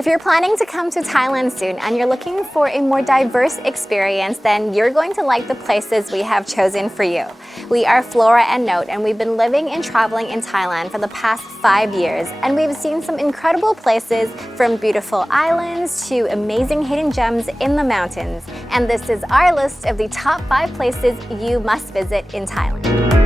If you're planning to come to Thailand soon and you're looking for a more diverse experience, then you're going to like the places we have chosen for you. We are Flora and Note, and we've been living and traveling in Thailand for the past 5 years, and we've seen some incredible places from beautiful islands to amazing hidden gems in the mountains. And this is our list of the top 5 places you must visit in Thailand.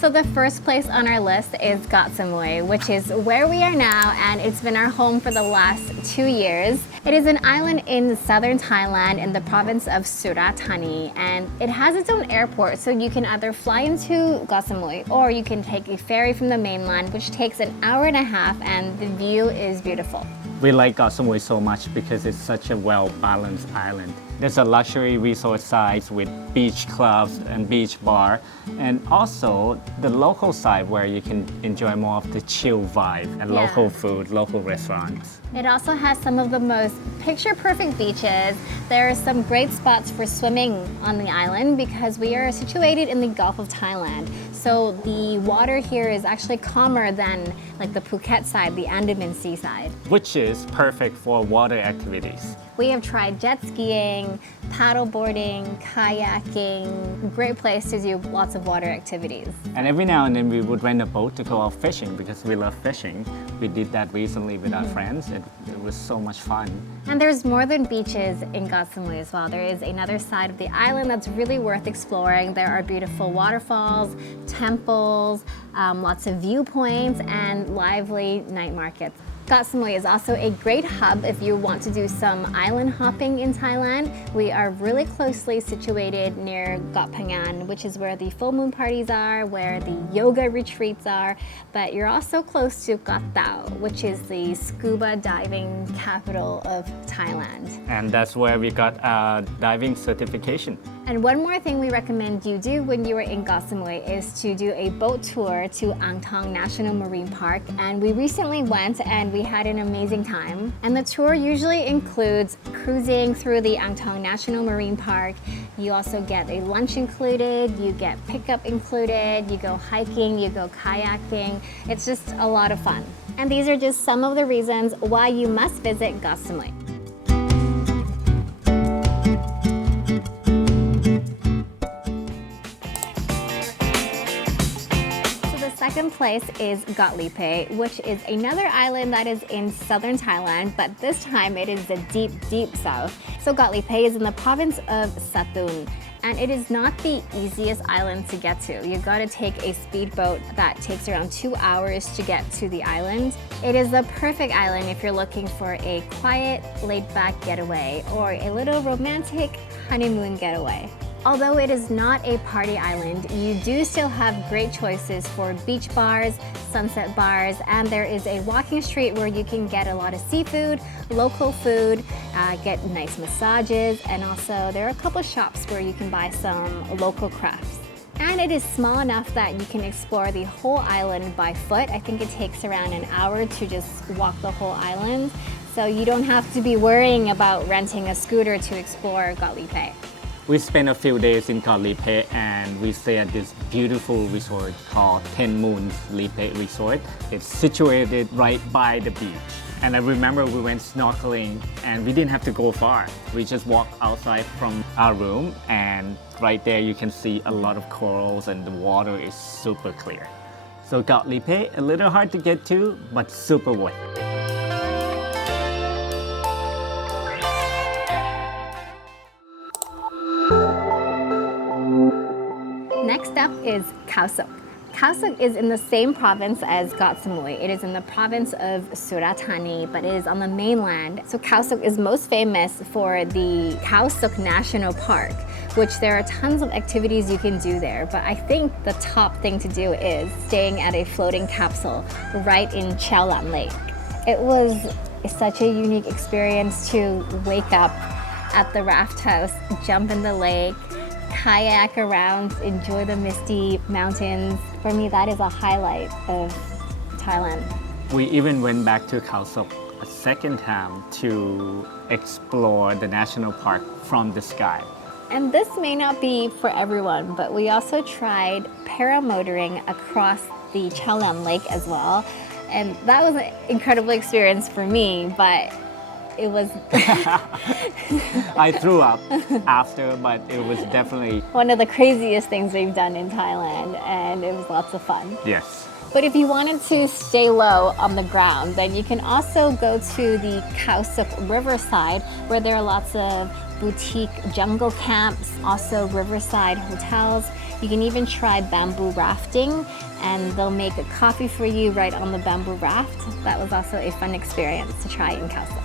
So the first place on our list is Koh Samui, which is where we are now, and it's been our home for the last 2 years. It is an island in southern Thailand in the province of Surat Thani, and it has its own airport, so you can either fly into Koh Samui or you can take a ferry from the mainland, which takes an hour and a half, and the view is beautiful. We like Koh Samui so much because it's such a well-balanced island. There's a luxury resort side with beach clubs and beach bar, and also the local side where you can enjoy more of the chill vibe and local food, local restaurants. It also has some of the most picture-perfect beaches. There are some great spots for swimming on the island because we are situated in the Gulf of Thailand. So the water here is actually calmer than like the Phuket side, the Andaman Sea side. Which is perfect for water activities. We have tried jet skiing, paddle boarding, kayaking. Great place to do lots of water activities. And every now and then we would rent a boat to go out fishing because we love fishing. We did that recently with our friends. It was so much fun. And there's more than beaches in Koh Samui as well. There is another side of the island that's really worth exploring. There are beautiful waterfalls, temples, lots of viewpoints, and lively night markets. Koh Samui is also a great hub if you want to do some island hopping in Thailand. We are really closely situated near Koh Phangan, which is where the full moon parties are, where the yoga retreats are, but you're also close to Koh Tao, which is the scuba diving capital of Thailand. And that's where we got our diving certification. And one more thing we recommend you do when you are in Koh Samui is to do a boat tour to Ang Thong National Marine Park. And we recently went and we had an amazing time. And the tour usually includes cruising through the Ang Thong National Marine Park. You also get a lunch included, you get pickup included, you go hiking, you go kayaking. It's just a lot of fun. And these are just some of the reasons why you must visit Koh Samui. Second place is Koh Lipe, which is another island that is in southern Thailand, but this time it is the deep, deep south. So Koh Lipe is in the province of Satun, and it is not the easiest island to get to. You've got to take a speedboat that takes around 2 hours to get to the island. It is the perfect island if you're looking for a quiet, laid-back getaway or a little romantic honeymoon getaway. Although it is not a party island, you do still have great choices for beach bars, sunset bars, and there is a walking street where you can get a lot of seafood, local food, get nice massages, and also there are a couple shops where you can buy some local crafts. And it is small enough that you can explore the whole island by foot. I think it takes around an hour to just walk the whole island, so you don't have to be worrying about renting a scooter to explore Koh Lipe. We spent a few days in Koh Lipe and we stayed at this beautiful resort called 10 Moons Lipe Resort. It's situated right by the beach. And I remember we went snorkeling and we didn't have to go far. We just walked outside from our room and right there you can see a lot of corals and the water is super clear. So Koh Lipe, a little hard to get to, but super worth it. Next up is Khao Sok. Khao Sok is in the same province as Koh Samui. It is in the province of Surat Thani, but it is on the mainland. So Khao Sok is most famous for the Khao Sok National Park, which there are tons of activities you can do there. But I think the top thing to do is staying at a floating capsule right in Chao Lam Lake. It was such a unique experience to wake up at the raft house, jump in the lake, kayak around, enjoy the misty mountains. For me, that is a highlight of Thailand. We even went back to Khao Sok a second time to explore the national park from the sky. And this may not be for everyone, but we also tried paramotoring across the Chaweng Lake as well. And that was an incredible experience for me, but it was I threw up after, but it was definitely one of the craziest things we've done in Thailand, and it was lots of fun. yes. But if you wanted to stay low on the ground, then you can also go to the Khao Sok riverside, where there are lots of boutique jungle camps, also riverside hotels. You can even try bamboo rafting, and they'll make a coffee for you right on the bamboo raft. That was also a fun experience to try in Khao Sok.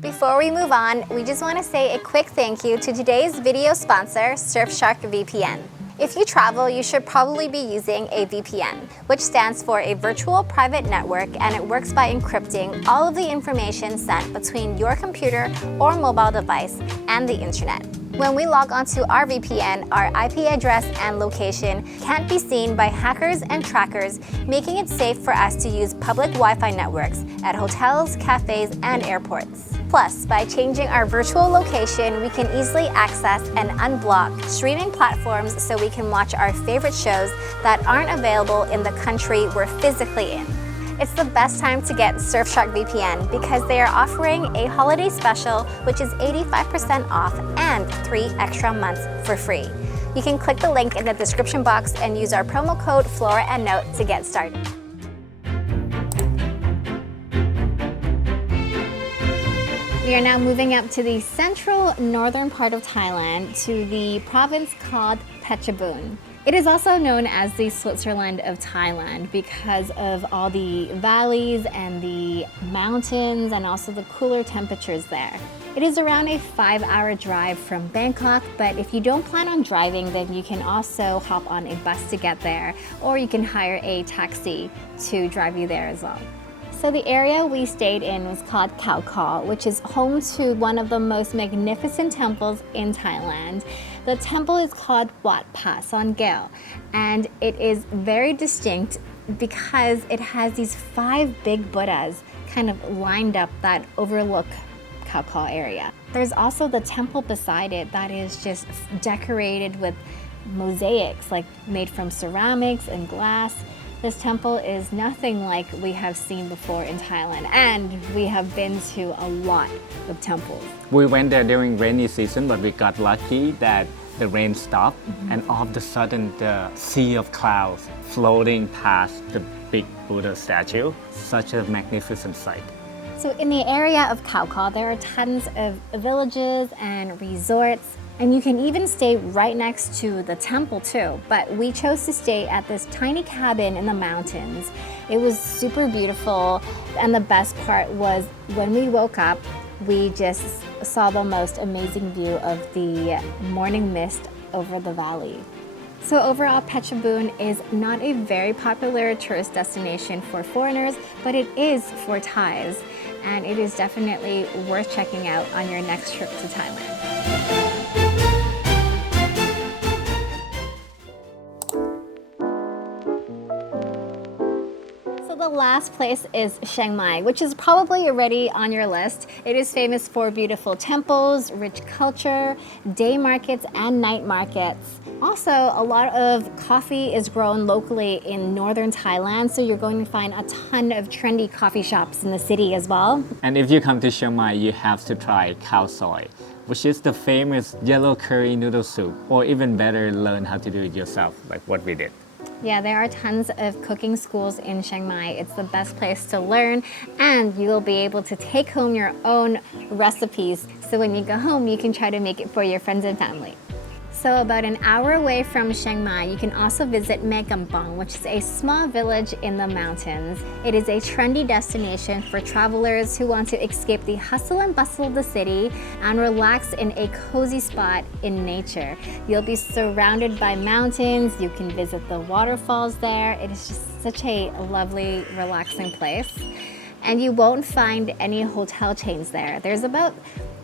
Before we move on, we just want to say a quick thank you to today's video sponsor, Surfshark VPN. If you travel, you should probably be using a VPN, which stands for a virtual private network, and it works by encrypting all of the information sent between your computer or mobile device and the internet. When we log onto our VPN, our IP address and location can't be seen by hackers and trackers, making it safe for us to use public Wi-Fi networks at hotels, cafes, and airports. Plus, by changing our virtual location, we can easily access and unblock streaming platforms so we can watch our favorite shows that aren't available in the country we're physically in. It's the best time to get Surfshark VPN because they are offering a holiday special, which is 85% off and 3 extra months for free. You can click the link in the description box and use our promo code Flora and Note to get started. We are now moving up to the central northern part of Thailand, to the province called Phetchabun. It is also known as the Switzerland of Thailand because of all the valleys and the mountains and also the cooler temperatures there. It is around a 5-hour drive from Bangkok, but if you don't plan on driving, then you can also hop on a bus to get there, or you can hire a taxi to drive you there as well. So the area we stayed in was called Khao Sok, which is home to one of the most magnificent temples in Thailand. The temple is called Wat Pa Songel, and it is very distinct because it has these 5 big Buddhas kind of lined up that overlook Khao Sok area. There's also the temple beside it that is just decorated with mosaics, like made from ceramics and glass. This temple is nothing like we have seen before in Thailand, and we have been to a lot of temples. We went there during rainy season, but we got lucky that the rain stopped, and all of a sudden the sea of clouds floating past the big Buddha statue. Such a magnificent sight. So in the area of Khao Sok, there are tons of villages and resorts, and you can even stay right next to the temple too. But we chose to stay at this tiny cabin in the mountains. It was super beautiful, and the best part was when we woke up, we just saw the most amazing view of the morning mist over the valley. So overall, Phetchabun is not a very popular tourist destination for foreigners, but it is for Thais, and it is definitely worth checking out on your next trip to Thailand. The last place is Chiang Mai, which is probably already on your list. It is famous for beautiful temples, rich culture, day markets, and night markets. Also, a lot of coffee is grown locally in northern Thailand, so you're going to find a ton of trendy coffee shops in the city as well. And if you come to Chiang Mai, you have to try Khao Sok, which is the famous yellow curry noodle soup, or even better, learn how to do it yourself, like what we did. Yeah, there are tons of cooking schools in Chiang Mai. It's the best place to learn, and you will be able to take home your own recipes. So when you go home, you can try to make it for your friends and family. So about an hour away from Chiang Mai, you can also visit Mae Kampong, which is a small village in the mountains. It is a trendy destination for travelers who want to escape the hustle and bustle of the city and relax in a cozy spot in nature. You'll be surrounded by mountains. You can visit the waterfalls there. It is just such a lovely, relaxing place. And you won't find any hotel chains there. There's about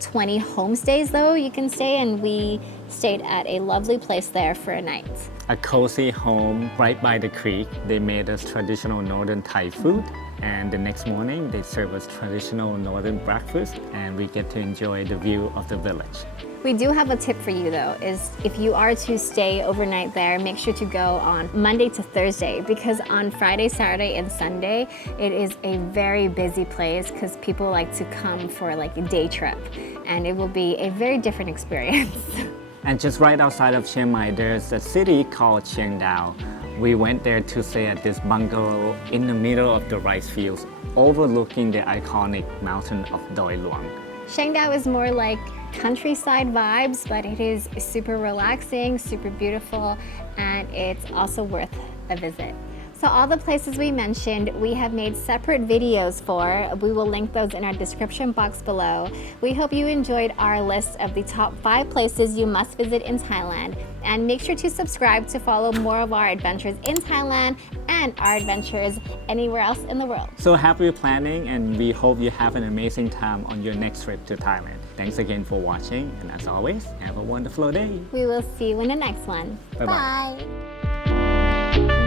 20 homestays though you can stay, and we stayed at a lovely place there for a night. A cozy home right by the creek. They made us traditional northern Thai food, and the next morning they serve us traditional northern breakfast, and we get to enjoy the view of the village. We do have a tip for you though, is if you are to stay overnight there, make sure to go on Monday to Thursday, because on Friday, Saturday, and Sunday, it is a very busy place because people like to come for like a day trip, and it will be a very different experience. And just right outside of Chiang Mai, there's a city called Chiang Dao. We went there to stay at this bungalow in the middle of the rice fields, overlooking the iconic mountain of Doi Luang. Chiang Dao is more like countryside vibes, but it is super relaxing, super beautiful, and it's also worth a visit. So all the places we mentioned, we have made separate videos for. We will link those in our description box below. We hope you enjoyed our list of the top 5 places you must visit in Thailand. And make sure to subscribe to follow more of our adventures in Thailand and our adventures anywhere else in the world. So happy planning, and we hope you have an amazing time on your next trip to Thailand. Thanks again for watching, and as always, have a wonderful day. We will see you in the next one. Bye-bye. Bye.